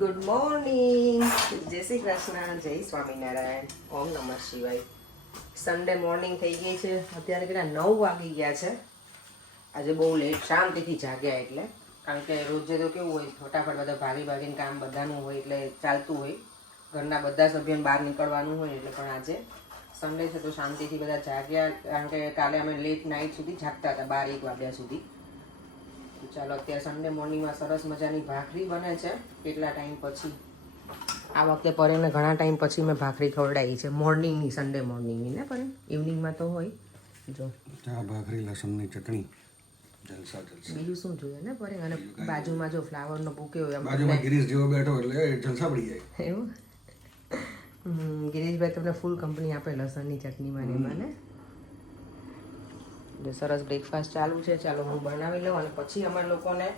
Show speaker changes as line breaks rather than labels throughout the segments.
Good morning જય શ્રી કૃષ્ણ. જય સ્વામિનારાયણ. ઓમ નમઃ શિવાય. સન્ડે મોર્નિંગ થઈ ગઈ છે. અત્યારે કેટલા નવ વાગી ગયા છે. આજે બહુ લેટ શાંતિથી જાગ્યા એટલે. કારણ કે રોજે તો કેવું હોય, ફટાફટ બધા ભાગી ભાગીને કામ બધાનું હોય એટલે ચાલતું હોય. ઘરના બધા સભ્યોને બહાર નીકળવાનું હોય એટલે પણ આજે સન્ડે છે તો શાંતિથી બધા જાગ્યા. કારણ કે કાલે અમે લેટ નાઇટ સુધી જાગતા હતા, બાર એક વાગ્યા સુધી. તો ચાલો અત્યારે સન્ડે મોર્નિંગમાં સરસ મજાની ભાખરી બને છે. કેટલા ટાઈમ પછી? આ વખતે પરેને ઘણા ટાઈમ પછી મેં ભાખરી ખવડાવી છે. મોર્નિંગની સન્ડે મોર્નિંગની ને પરે? ઇવનિંગમાં તો હોય. જો.
ચા ભાખરી લસણની ચટણી. જલસા જલસા.
બીજું શું જોઈએ ને પરે? અને બાજુમાં જો ફ્લાવરનો બુકે હોય
બાજુમાં ગિરીશ જેવો બેઠો એટલે જલસા પડી જાય.
એવું? ગિરીશભાઈ તમને ફૂલ કંપની આપે લસણની ચટણીમાં ને એમાં ને? જો સરસ બ્રેકફાસ્ટ ચાલુ છે, ચાલો હું બનાવી લઉં અને પછી અમારે લોકોને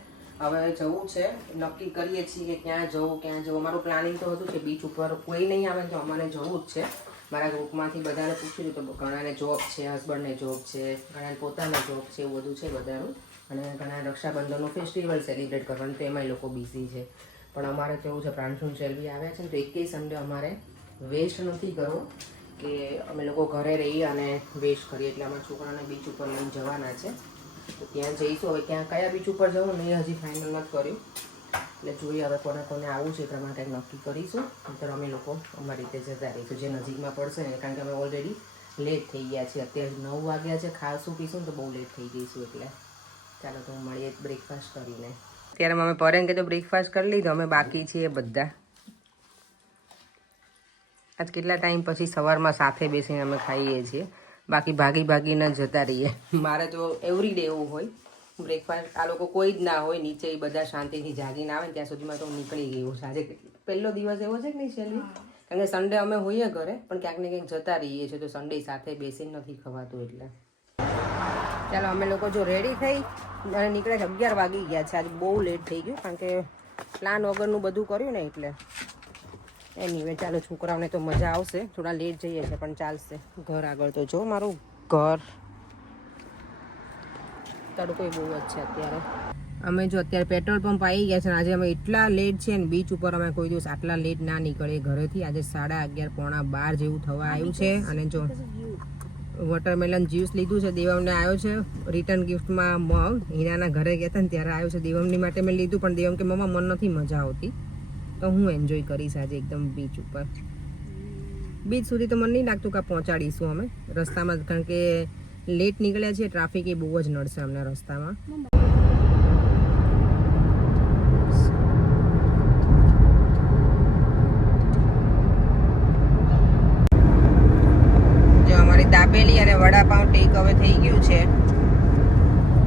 હવે જવું છે. નક્કી કરીએ છીએ કે ક્યાં જવું ક્યાં જવું. અમારું પ્લાનિંગ તો હતું કે બીચ ઉપર કોઈ નહીં આવે તો અમારે જવું જ છે. મારા ગ્રુપમાંથી બધાને પૂછ્યું તો ઘણાને જોબ છે હસબન્ડને જોબ છે, ઘણાને પોતાને જોબ છે, એવું બધું છે બધાનું. અને ઘણા રક્ષાબંધનનું ફેસ્ટિવલ સેલિબ્રેટ કરવાનું, તો એમાંય લોકો બિઝી છે. પણ અમારે કેવું છે, પ્રાણસુન શેલ્વી આવ્યા છે ને, તો એકેય સન્ડે અમારે વેસ્ટ નથી કરવો. કે અમે લોકો ઘરે રહી અને વેસ્ટ કરીએ એટલે અમારા છોકરાને બીચ ઉપર લઈને જવાના છે. તો ત્યાં જઈશું. હવે ત્યાં કયા બીચ ઉપર જવું ને એ હજી ફાઇનલ નથી કર્યું. એટલે જોઈએ હવે કોને કોને આવવું છે એ પ્રમાણે નક્કી કરીશું. નહીંતર અમે લોકો અમારી રીતે જતા રહીશું. જે નજીકમાં પડશે ને કારણ કે અમે ઓલરેડી લેટ થઈ ગયા છીએ. અત્યારે નવ વાગ્યા છે ખાશું પીશું તો બહુ લેટ થઈ જઈશું એટલે. ચાલો તો મળીએ બ્રેકફાસ્ટ કરીને. ત્યારે અમે પરેન કે તો બ્રેકફાસ્ટ કરી લીધો. અમે બાકી છીએ બધા. આજ કેટલા ટાઈમ પછી સવારમાં સાથે બેસીને અમે ખાઈએ છીએ. બાકી ભાગી ભાગીને જતા રહીએ. મારે તો એવરી ડે એવું હોય. બ્રેકફાસ્ટ આ લોકો કોઈ જ ના હોય, નીચે બધા શાંતિથી જાગીને આવે ને ત્યાં સુધીમાં તો નીકળી ગયું સાંજે પહેલો દિવસ એવો છે કે નહીં શેલી? કારણ કે સન્ડે અમે હોઈએ ઘરે, પણ ક્યાંક ને ક્યાંક જતા રહીએ છીએ, તો સન્ડે સાથે બેસીને નથી ખવાતું એટલે. ચાલો, અમે લોકો જો રેડી થઈ, અને નીકળે છે. અગિયાર વાગી ગયા છે. આજે બહુ લેટ થઈ ગયું, કારણ કે પ્લાન વગરનું બધું કર્યું ને એટલે. એની ચાલો છોકરાઓને તો મજા આવશે. થોડા લેટ જઈએ છે પણ ચાલશે. ઘર આગળ તો જો મારું ઘર. તડકો બહુ જ છે અત્યારે. અમે જો અત્યારે પેટ્રોલ પંપ આવી ગયા છે અને આજે અમે એટલા લેટ છે ને બીચ ઉપર અમે કોઈ દિવસ આટલા લેટ ના નીકળીએ ઘરેથી. આજે સાડા અગિયાર પોણા બાર જેવું થવા આવ્યું છે. અને જો વોટરમેલન જ્યુસ લીધું છે દેવમને આવ્યો છે રિટર્ન ગિફ્ટમાં મગ. હીરાના ઘરે ગયા હતા ને ત્યારે આવ્યો છે દેવમની માટે મેં લીધું પણ દેવમ કે મમ્મા મન નથી મજા આવતી. તો હું એન્જોય કરીશ આજે એકદમ બીચ ઉપર. બીચ સુધી તો મને નહીં લાગતું કે પહોંચાડીશું અમે. રસ્તામાં કારણ કે લેટ નીકળ્યા છે ટ્રાફિક એ બહુ જ નડશે અમને રસ્તામાં જો અમારી દાબેલી અને વડાપાઉં ટેક હવે થઈ ગયું છે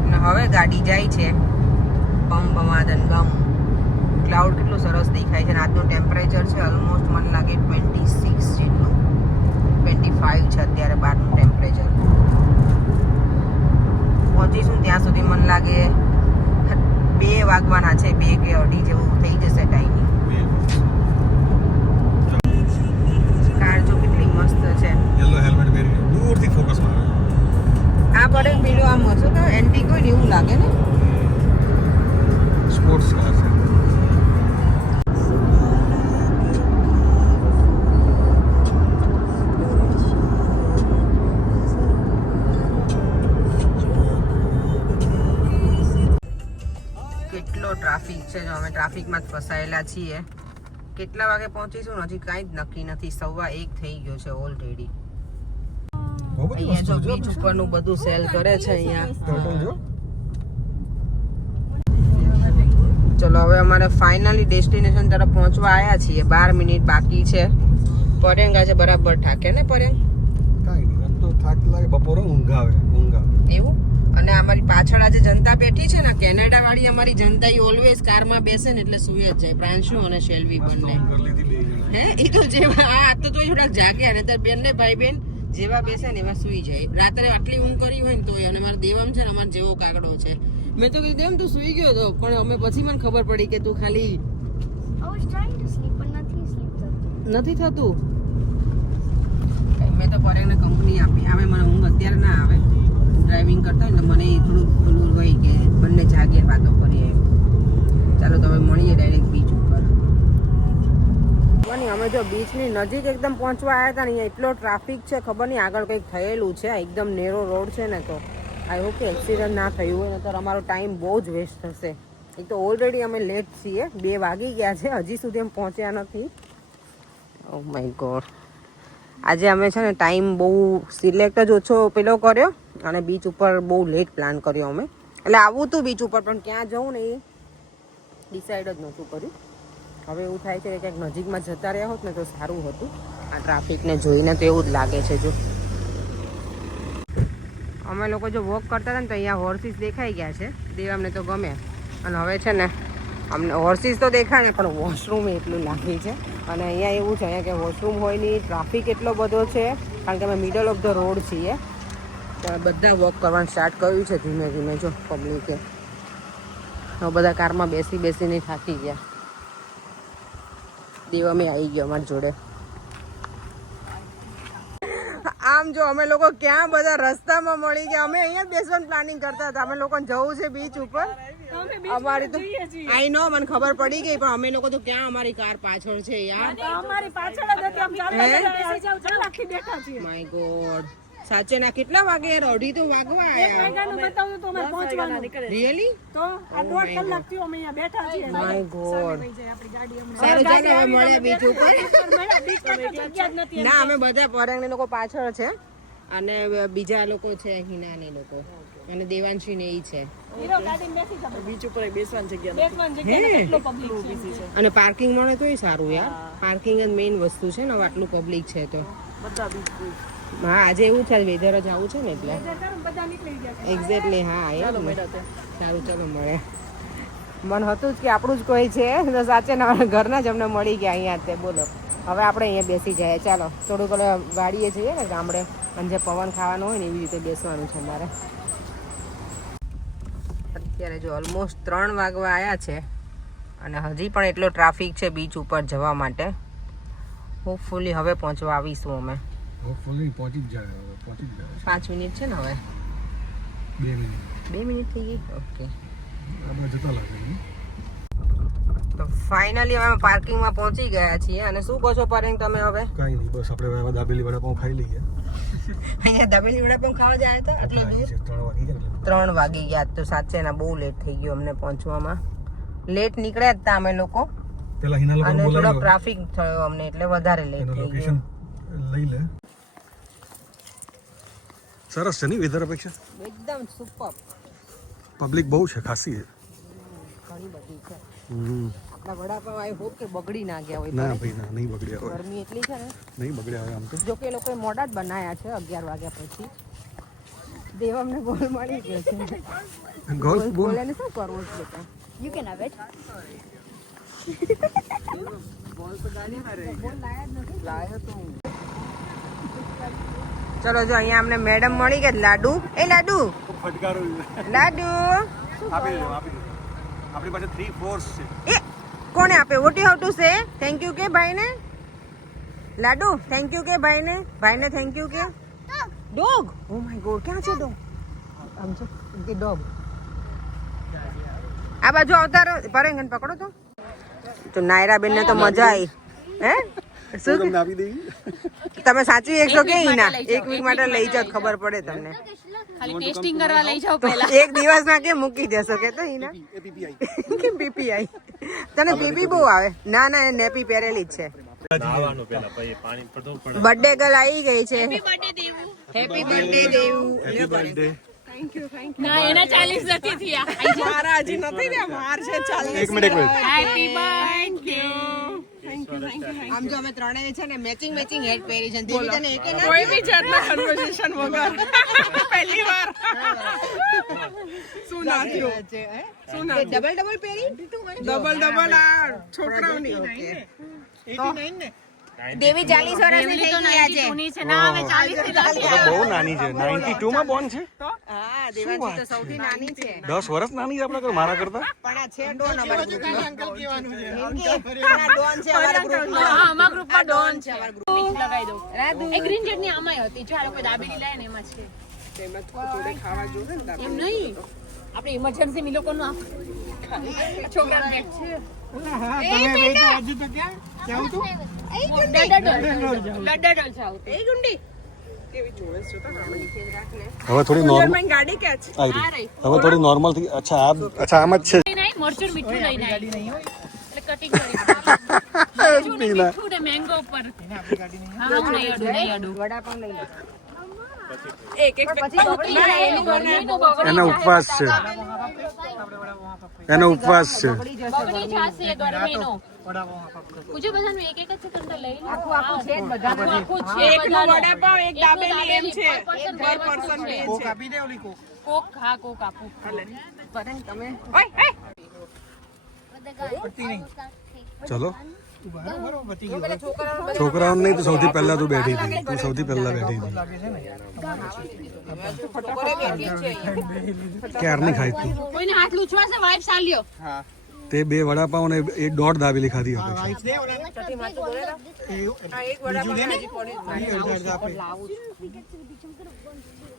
અને હવે ગાડી જાય છે બમ બમાદન ગમ ક્લાઉડ કેટલું સરસ દેખાય છે અને આજનું ટેમ્પરેચર છે ઓલમોસ્ટ મને લાગે ટ્વેન્ટી સિક્સ જેટલું ટ્વેન્ટી ફાઇવ છે અત્યારે બહારનું ટેમ્પરેચર પહોંચીશું ત્યાં સુધી મને લાગે બે વાગવાના છે બે કે અઢી જેવું થઈ જશે ટાઈમિંગ ફસાયેલા છીએ. કેટલા વાગે પહોંચીશું? હજી કાંઈ જ નક્કી નથી. સવા એક થઈ ગયો છે ઓલરેડી અહીંયા જો બીચ ઉપરનું બધું સેલ કરે છે અહીંયા. ચલો હવે અમારે ફાઇનલી ડેસ્ટિનેશન તરફ પહોંચવા આવ્યા છીએ. બાર મિનિટ બાકી છે. પરેંગ આજે બરાબર થાકે ને પરેંગ?
કાંઈ નહીં તો થાક લાગે. બપોરે ઊંઘ આવે ઊંઘ આવે.
એવું? અને અમારી પાછળ આજે જનતા બેઠી છે ને કેનેડા વાળી અમારી જનતા એ ઓલવેઝ કારમાં બેસે ને એટલે સુઈ જ જાય. પ્રાંશુ અને શેલ્વી બંને. હે? એ તો જેવા આ તો તો તોય થોડાક જાગ્યા ને ત્યારે બેન ને ભાઈ બેન જેવા બેસે ને એવા સુઈ જાય. રાત્રે આટલી ઊંઘ કરી હોય ને તોય અને મારા દેવામ છે ને અમારો જેવો કાગડો છે. મેં તો કીધું એમ તું સુઈ ગયો તો. પણ અમે પછી મને ખબર પડી કે તું ખાલી. નથી થતું? મેં તો પરેને કંપની આપી. આવે મને ઊંઘ અત્યારે ના આવે. ડ્રાઇવિંગ કરતા હોય ને મને થોડું પેલું હોય કે બંને જાગીએ વાતો કરીએ ચાલો તો હવે મળીએ ડાયરેક્ટ બીચ ઉપર. અમે જો બીચની નજીક એકદમ પહોંચવા આવ્યા હતા ને અહીંયા એટલો ટ્રાફિક છે, ખબર નહીં આગળ કંઈક થયેલું છે એકદમ નેરો રોડ છે ને તો. આઈ હોપ કે એક્સિડન્ટ ના થયું હોય ને તો અમારો ટાઈમ બહુ જ વેસ્ટ થશે. એક તો ઓલરેડી અમે લેટ છીએ, બે વાગી ગયા છે, હજી સુધી અમે પહોંચ્યા નથી. ઓ માય ગોડ આજે અમે છે ને ટાઈમ બહુ સિલેક્ટ જ ઓછો પેલો કર્યો. અને બીચ ઉપર બહુ લેટ પ્લાન કર્યો અમે. એટલે આવું હતું બીચ ઉપર, પણ ક્યાં જવું ને એ ડિસાઈડ જ નહોતું કર્યું. હવે એવું થાય છે કે ક્યાંક નજીકમાં જતા રહ્યા હોત ને તો સારું હતું. આ ટ્રાફિકને જોઈને તો એવું જ લાગે છે જો. અમે લોકો જો વોક કરતા હતા ને તો અહીંયા હોર્સિસ દેખાઈ ગયા છે. દેવ અમને તો ગમે. અને હવે છે ને, અમને હોર્સિસ તો દેખાય ને પણ વોશરૂમ એટલું લાગે છે. અને અહીંયા એવું છે, અહીંયા કે વોશરૂમ હોય નહીં ટ્રાફિક એટલો બધો છે, કારણ કે અમે મિડલ ઓફ ધ રોડ છીએ. બધા વોક કરવાનું સ્ટાર્ટ કર્યું છે ધીમે ધીમે જો પબ્લિકે હવે બધા કારમાં બેસી બેસીને થાકી ગયા. દેવ અમે આવી ગયો અમારી જોડે. આમ જો અમે લોકો ક્યાં બધા રસ્તામાં મળી ગયા? અમે અહીંયા બેસવાનું પ્લાનિંગ કરતા હતા. અમે લોકોને જવું છે બીચ ઉપર. અમારી તો આઈ નો મને ખબર પડી ગઈ પણ અમે લોકો તો ક્યાં અમારી કાર પાછળ છે યાર?
અમારી પાછળ જ હતી. અમે ચાલતા બેસી જાવ બેઠા છીએ.
માય ગોડ સાચે ના કેટલા વાગે? યાર અઢી તો વાગવા આયા.
વાગ્યાનું બતાવું તો અમારે પહોંચવાનું.
રિયલી
તો આ દોઢ કલાક થયો અમે અહીંયા બેઠા છીએ.
માય ગોડ સારું ચાલો હવે મળ્યા બીચ ઉપર ના અમે બધા પરાંગણી લોકો પાછળ છે. અને બીજા લોકો છે હિના ને લોકો. અને દેવાંશી ને ઈ છે.
બીચ ઉપર બેસવાની જગ્યા બેસવાની જગ્યા કેટલો પબ્લિક છે
અને પાર્કિંગ મળે તો સારું યાર. પાર્કિંગ જ મેઇન વસ્તુ છે ને આટલું પબ્લિક છે તો.
બધા બીચ
હા આજે એવું છે વેધર જ આવું છે ને એટલે. એક્ઝેક્ટલી હા સારું ચલો મળે. મન હતું જ કે આપણું જ કોઈ છે તો સાચે ઘરના જ અમને મળી ગયા અહીંયા તે બોલો. હવે આપણે અહીંયા બેસી જાય ચાલો. થોડુંક હવે વાડીએ જઈએ ને ગામડે અને જે પવન ખાવાનું હોય ને એવી રીતે બેસવાનું છે મારે અત્યારે જો ઓલમોસ્ટ ત્રણ વાગવા આવ્યા છે અને હજી પણ એટલો ટ્રાફિક છે બીચ ઉપર જવા માટે. હોપફુલી હવે પહોંચવા આવીશું અમે.
પહોંચી જ જાય પહોંચી જ જાય.
પાંચ મિનિટ છે ને હવે?
બે મિનિટ.
બે મિનિટ થઈ ગઈ? ઓકે.
આપણે જતા લાગે
તો ફાઇનલી અમે પાર્કિંગમાં પહોંચી ગયા છીએ. અને શું કહો છો પાર્કિંગ તમે હવે?
કઈ નહીં બસ આપણે હવે દાબેલી વડાપાઉં ખાઈ લઈએ.
અહીંયા દાબેલી વડાપાઉં ખાવા જાય તો? આટલો દૂર?
ત્રણ વાગી ગયા
તો સાચે ના બહુ લેટ થઈ ગયો અમને પહોંચવામાં. લેટ નીકળ્યા હતા અમે લોકો. અને થોડો ટ્રાફિક થયો અમને એટલે વધારે લેટ થઈ ગયું.
લઈ લે. સરસ છે નહીં વેધર અપેક્ષા?
એકદમ સુપર
પબ્લિક બહુ છે ખાસી છે.
ઘણી બધી છે. આપણા વડાપાવ આઈ હોપ કે બગડી ના ગયા હોય
ના ભાઈ ના નહીં બગડ્યા હોય.
ગરમી એટલી છે ને.
નહીં બગડ્યા હોય આમ તો.
જો કે એ લોકોએ મોડા જ બનાવ્યા છે અગિયાર વાગ્યા પછી. દેવ અમને ગોલ મળી ગયો છે. શું કરવું છે બેટા?
Have it.
ચલો જો અહીંયા અમને મેડમ મળી ગઈ લાડુ. એ લાડુ. લાડુ.
આપણી પાસે ફોર્સ છે.
એ કોને આપે? What you how to say thank you કે ભાઈને? લાડુ થેન્ક યુ કે ભાઈને? ભાઈને થેન્ક યુ કે? ડોગ ઓ માય ગોડ ક્યાં છે ડોગ આમ છે કે ડોગ આ બાજુ આવતા રહો. પરેંગન પકડો તો. તો નાયરા બેન ને તો મજા આવી હે?
તમને આપી દઈ
તમે સાચવી એકસો કે ઈના? એક વીક માટે લઈ જાઓ ખબર પડે તમને.
ખાલી ટેસ્ટિંગ કરવા લઈ જાઓ પહેલા.
એક દિવસમાં કે મૂકી જશો કે તો ઈના? કે પીપી આઈ. તને પીપી બહુ આવે. ના ના નેપી પહેરેલી જ છે. બર્થડે ગર્લ આવી ગઈ છે. Happy birthday Devu.
Happy birthday
ના એના 40 નથી થયા.
મારા હજી નથી ને માર છે ચાલીસ
એક મિનિટ એક મિનિટ
હેપી બર્થડે
આમ જો અમે ત્રણેય છે ને મેચિંગ મેચિંગ હેડ પહેરી છે. દેવી તને એકે ના
કોઈ બી જાતના કન્વર્સેશન વગર. પહેલી વાર.
શું ના થયું? શું ના ડબલ ડબલ પહેરી? ડબલ ડબલ આ છોકરાઓની. ઓકે દેવી ચાલીસ વર્ષની થઈ ગઈ આજે.
છે ના હવે 40 થી
બહુ નાની છે. 92 માં બોર્ન છે?
હા દેવાંશી તો સૌથી નાની છે.
10 વર્ષ નાની છે આપણા મારા કરતા?
પણ આ છે ડોન અમારા ગ્રુપમાં. અંકલ કહેવાનું છે. ડોન છે અમારા ગ્રુપમાં.
હા અમારા ગ્રુપમાં ડોન છે
ગ્રુપ
લગાવી દો
રાધુ
એ ગ્રીન ચટણી આમાંય હતી. જો આ લોકો દાબેલી લાય ને એમાં છે.
તેમાં થોડે ખાવા જોવે ને
એમ નહીં. આપણે ઇમરજન્સી મી લોકોનું છોકરા છે.
હવે થોડી નોર્મલ
ગાડી કે છે?
હવે થોડી નોર્મલ થઈ અચ્છા આ અચ્છા આમ જ છે.
મરચું મીઠું લઈને આવી એટલે કટિંગ કરી મરચું મીઠું ને મેંગો પર હા હું નહીં અડું નહીં અડું.
એક એક ના એનું
ગરમીનું બગડી
એનો ઉપવાસ છે. એનો ઉપવાસ છે.
બગડી જશે ગરમીનો. પૂછો બધાનું એક એક જ છે લઈ લો. આખું આખું છે આખું આખું છે
એકનું વડાપાવ એક દાબેલી એમ છે.
per person બે
પર
વસ્તુ
પર્સન
છે.
બે છે.
કોક હા કોક આપું.
ચલો. છોકરાઓને નહીં તો સૌથી પહેલા તું બેઠી હતી. તું સૌથી પહેલા બેઠી હતી. ક્યારની ખાઈ તું.
કોઈને હાથ લૂછવાશે વાઇફ ચાલ્યો.
તે બે વડાપાવ ને એક દોઢ દાબેલી ખાધી આપણે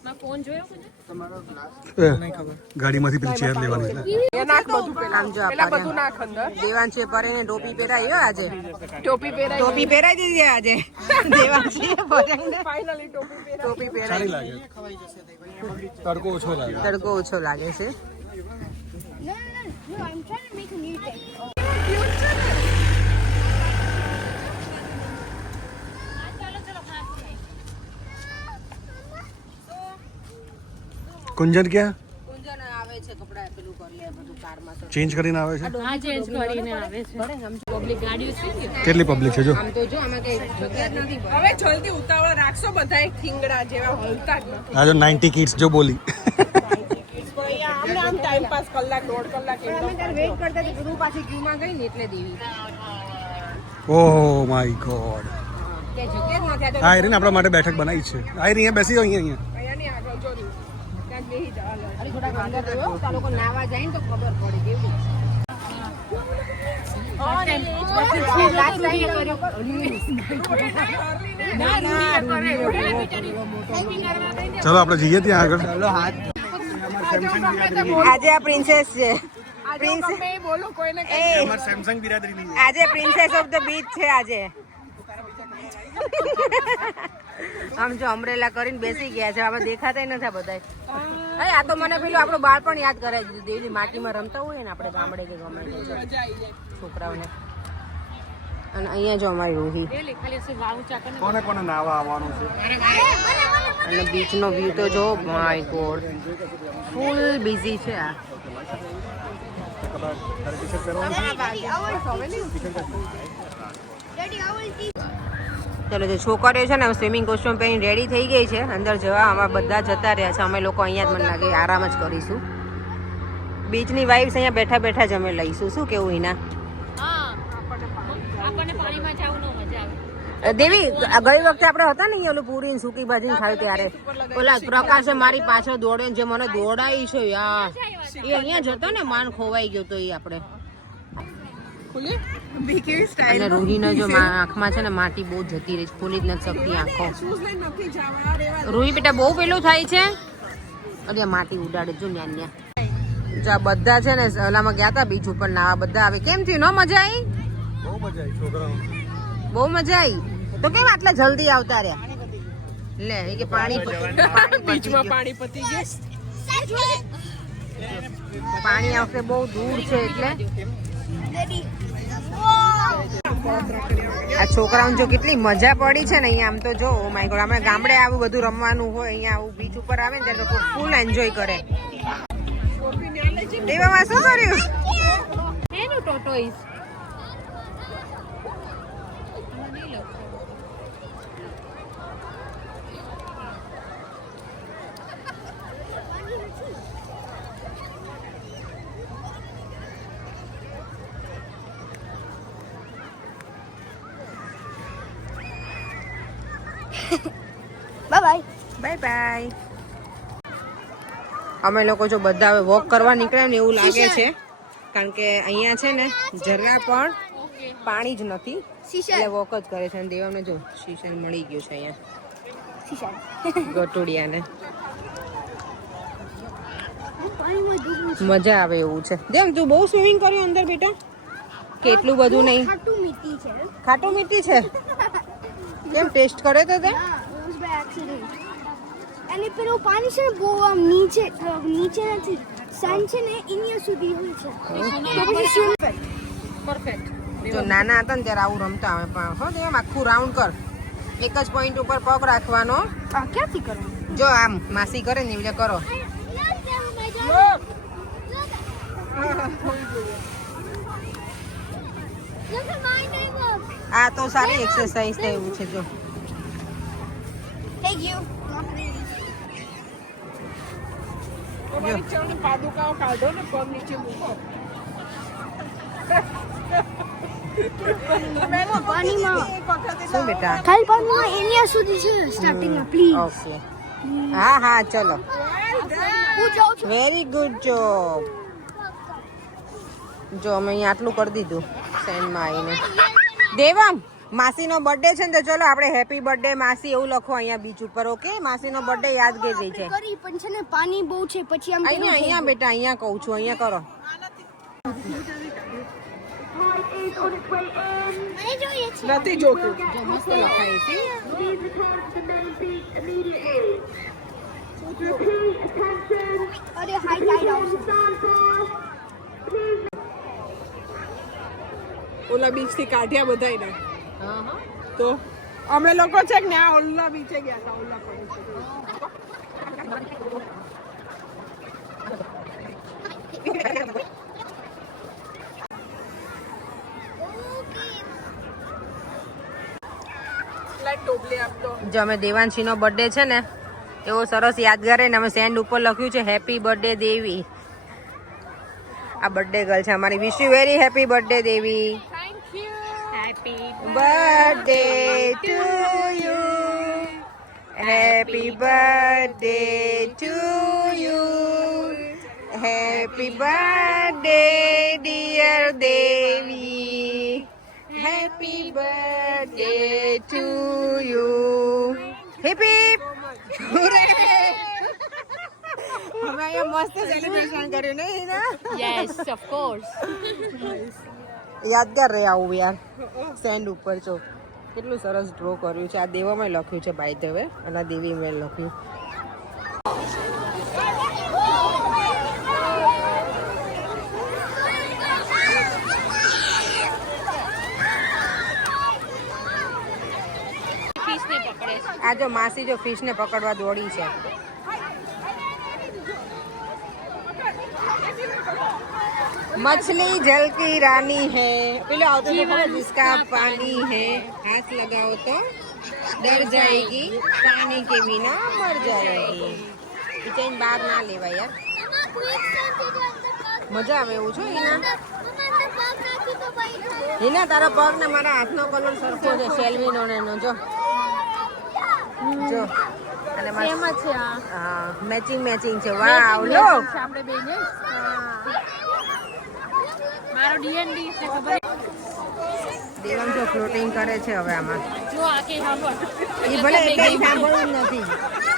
મેં ફોન જોયો કોને
ગાડીમાંથી પેલી ચેર લેવાની
છે. પરીને ટોપી પહેરાવી આજે.
ટોપી પહેરાઈ
ટોપી પહેરાવી દીધી આજે. દેવાંશીએ
ફાઇનલી ટોપી પહેરાઈ
ટોપી
સારી
પહેરાવી
લાગે. તડકો ઓછો લાગે.
તડકો ઓછો લાગે છે.
કુંજન ક્યાં?
કુંજન આવે છે કપડા પેલું કરી લે બધું કારમાં તો.
ચેન્જ કરીને આવે છે?
હા ચેન્જ કરીને આવે છે. પબ્લિક ગાડીઓ છે
કેટલી પબ્લિક છે જો.
આમ તો જો આમાં કઈ જગ્યા નથી
હવે જલ્દી ઉતાવળ રાખશો બધાય થીંગડા જેવા હલતા જ નથી.
આ જો 90 કિડ્સ જો બોલી.
કોઈ આમ આમ ટાઈમ પાસ કલાક દોઢ કલાક એકદમ
વેઇટ કરતા હતી તું પાછી ક્યુમાં ગઈ ને એટલે દેવી
ઓહ માય ગોડ
કે જગ્યા જ નથી આ તો
આ આયરીને આપણા માટે બેઠક બનાવી છે આયરી અહીંયા બેસી જાઓ અહીંયા અહીંયા
અહીંયાની આગળ જો રહ્યું. ત્યાં જ બેસી જા હાલો.
અરે થોડાક અંદર જોયો તો આ લોકો નાવા જાય ને તો ખબર પડે કેવું
ચલો આપણે જઈએ ત્યાં આગળ
આજે આ પ્રિન્સેસ છે.
આજે હું ગમે એ બોલું કોઈને
એ. આજે પ્રિન્સેસ ઓફ ધ બીચ છે આજે. આમ જો અમરેલા કરીને બેસી ગયા છે. આમાં દેખાતા નથી બધા અરે આ તો મને પેલું આપણું બાળપણ યાદ કરાવી દીધું. દેવલી માટીમાં રમતા હોય ને આપણે ગામડે કે ગમે છોકરાઓને. અને અહીંયા જો અમારી રૂહી.
કોને કોને નાવા આવવાનું છે?
અને બીચનો વ્યૂ તો જો માય ગોડ ફૂલ બિઝી છે આ. ચલો, જે છોકરીઓ છે ને સ્વિમિંગ કોસ્ટ્યુમ પહેરી રેડી થઈ ગઈ છે. અંદર જવા અમે બધા જતા રહ્યા છે. અમે લોકો અહીંયા જ મને લાગે આરામ જ કરીશું. બીચની વાઇબ્સ અહીંયા બેઠા બેઠા જ અમે લઈશું. શું કેવું
એના આપણને પાણીમાં જવું
દેવી ગઈ વખતે આપણે હતા ને અહીંયા ઓલું પૂરી ને સૂકી ભાજી ને ખાવી ત્યારે? ઓલા પ્રકાશે મારી પાછળ દોડે જે મને દોડાઈ છે યાર. એ અહીંયા જતો ને માન ખોવાઈ ગયો તો એ આપણે. અને રૂહીને જો મા- આંખમાં છે ને માટી બહુ જતી રહી છે ખોલી જ નથી શકતી આંખો. રૂહી બેટા બહુ પેલું થાય છે? અરે માટી ઉડાડે જો ન્યા ન્યા. બધા છે ને ઓલામાં ગયા હતા બીચ ઉપર નાવા બધા આવે. કેમ થયું? ન મજા આવી
બહુ મજા આવી છોકરાઓ.
બહુ મજા આવી તો કેમ આટલા જલ્દી આવતા રહ્યા? લે એ કે પાણી
બીચમાં પાણી પતી ગયું.
પાણી આવશે બહુ દૂર છે એટલે. આ છોકરાઓને જો કેટલી મજા પડી છે ને અહીંયા આમ તો જો ઓ માય ગોડ આપણે ગામડે આવું બધું રમવાનું હોય અહીંયા આવું બીચ ઉપર આવે ને ત્યારે લોકો ફૂલ એન્જોય કરે. દેવામાં શું કર્યું?
એનું
Bye bye.
બાય બાય અમે લોકો જો બધા હવે વોક કરવા નીકળ્યા ને એવું લાગે છે. કારણ કે અહીંયા છે ને જરા પણ પાણી જ નથી. એટલે વોક જ કરે છે. અને દેવાને જો શીશન મળી ગયું છે અહીંયા. ગટોડિયાને. મજા આવે એવું છે. જેમ તું બહુ સ્વિમિંગ કર્યું અંદર બેટા? કેટલું બધું નહીં.
ખાટું મીઠી છે.
ખાટું મીઠી છે? કેમ ટેસ્ટ કરે તો? તે
અને પેલું પાણી છે ને બહુ આમ નીચે નીચે નથી. સન છે ને અહીંયા સુધી હોય છે. તો પછી
પરફેક્ટ
જો નાના હતા ને ત્યારે આવું રમતા અમે પણ હો તો એમ આખું રાઉન્ડ કર. એક જ પોઈન્ટ ઉપર પગ રાખવાનો.
આ ક્યાંથી કરવાનું
જો આમ માસી કરે ને રીતે કરો. આ તો સારી એક્સરસાઇઝ થયું છે જો.
થેન્ક યુ પાદુકાઓ કાઢો ને પગ નીચે મૂકો
પાણીમાં.
શું બેટા?
ખાલી પાણીમાં અહીંયા સુધી છે સ્ટાર્ટિંગમાં પ્લીઝ
ઓકે. હા હા ચલો. વેરી ગુડ જોબ જો અમે અહીંયા આટલું કરી દીધું સેન્ડમાં આવીને. દેવમ માસીનો બર્થડે છે ને તો ચલો આપણે હેપી બર્થડે માસી એવું લખો અહીંયા બીચ ઉપર ઓકે માસીનો બર્થડે યાદગીરી છે
કરી પણ છે ને પાણી બહુ છે પછી આમ
અહીંયા અહીંયા બેટા અહીંયા કહું છું અહીંયા કરો.
નથી જોતું.
મસ્ત લખાય છે.
અરે હાઈ ટાઈડ આવશે.
ઓલા બીચથી કાઢ્યા
હા
તો અમે લોકો છે કે ના ઓલા બીચે ગયા હતા ઓલા
જો અમે દેવાંશીનો બર્થડે છે ને એવો સરસ યાદગાર ને અમે સેન્ડ ઉપર લખ્યું છે હેપી બર્થડે દેવી આ બર્થડે ગર્લ છે અમારી wish you very happy birthday Devi
happy
birthday to you happy birthday to you happy birthday dear Devi happy birthday to you happy અમે અહીંયા મસ્ત સેલિબ્રેશન કર્યું નહીં ના
યસ ઓફ કોર્સ
યાદગાર રહે આવું યાર. સેન્ડ ઉપર જો. કેટલું સરસ ડ્રો કર્યું છે. આ દેવામાં લખ્યું છે બાય ધ વે અને આ દેવી મેં લખ્યું. આ જો માસી જો ફિશ ને પકડવા દોડી છે. मछली जल की रानी है પેલો આવતો તો ખબર जिसका पानी है हाथ लगाओ तो डर जाएगी पानी के बिना मर जाएगी ઈચેન બહાર ના લેવાય યાર મજા આવે એવું છો એના એના તારા પગ ને મારા હાથનો કલર સરખો છે સેલ્વીનો ને એનો જો જો અને
સેમ
મારા
જ છે આ
હા મેચિંગ મેચિંગ છે વાવ લો
આપણે બેને મારો ડીએનડી છે ખબર
દેવમ જો ફ્લોટિંગ કરે છે હવે આમાં.
જો આ કે સાંભળ.
એ ભલે કઈ સાંભળવું જ નથી.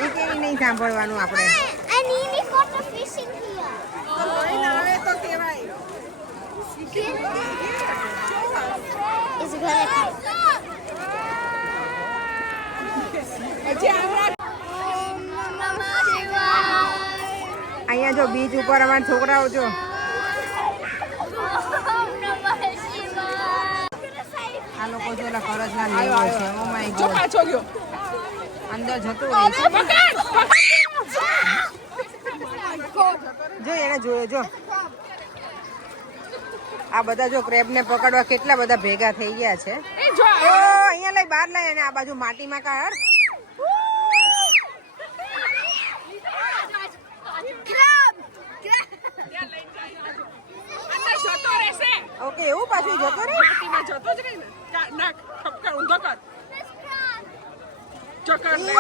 એ કે નહીં સાંભળવાનું આપણે?
I need photo fishing here
કોઈ ના આવે
તો કહેવાય
ઇસ આપણા
અહીંયા જો બીચ ઉપર અમારા છોકરાઓ જો. ઓલા કરજના લેવો છે. ઓ માય ગોડ
પાછો ગયો.
અંદર જતો રહે. છે જો એને જોયો જો. આ બધા જો ક્રેબ ને પકડવા કેટલા બધા ભેગા થઈ ગયા છે.
એ જો
ઓ અહીંયા લઈ બહાર લઈ અને આ બાજુ માટીમાં કાઢ. ઓકે એવું પાછું જતો રહે
માટીમાં જતો જ રહે ને? નાક ખપકા ઊંધો કર. ચકર લે.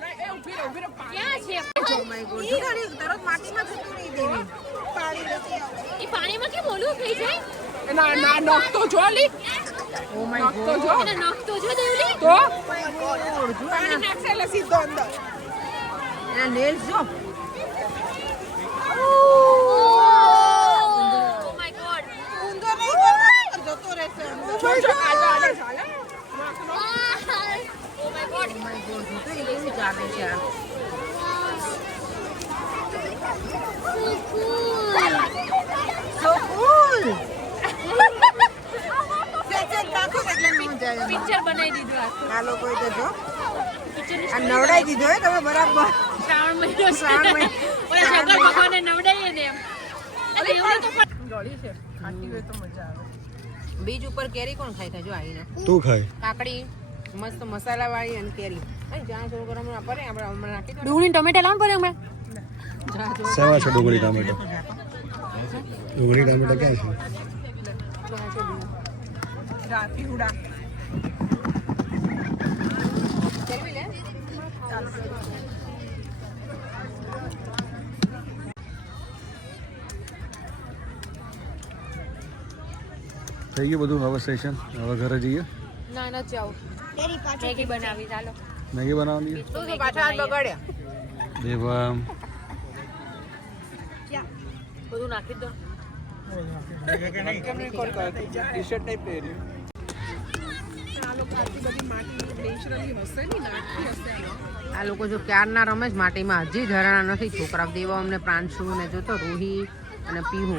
લે, એ ઊભી રહે ઊભી રહે પાણી
ક્યાં છે?
ઓ માય ગોડ જો તારી તરત માટીમાં જતું
એ પાણીમાં કેમ ઓલું થઈ જાય?
ના ના નખ તો જો લી.
ઓ માય
નખ તો જો.
એને નખ તો જો દેવલી
તો? પાણી નાખશે એટલે સીધો અંદર.
એના નેલ્સ જો.
પિક્ચર બનાવી દીધું.
આ લોકો તો જો આ નવડાવી દીધો હે તમે બરાબર
અરે એવું છે. ખાટી હોય તો
બીજ ઉપર કેરી કોણ ખાય થાય? જો આવીને
તું ખાય.
કાકડી મસ્ત મસાલા વાળી અને કેરી. અહીં જ્યાં થોડું હમણાં પડે આપણે હમણાં નાખી દો
ડુંગળી ટમેટા લાવ પડે હમણાં.
સેવા છે ડુંગળી ટમેટા. ડુંગળી ટમેટા ક્યાં છે?
કેરી લે.
થઈ ગયું બધું? હવે સ્ટેશન હવે ઘરે જઈએ?
ના ના મેગી બનાવી ચાલો.
મેગી બનાવવાની છે?
શું શું પાછા હાથ બગાડ્યા.
દેવમ
બધું નાખી દો.
આ લોકો જો ક્યારના રમે છે માટીમાં હજી ઝરણા નથી. છોકરા દેવા અમને પ્રાંશુ ને જોતો રૂહી અને પીહુ.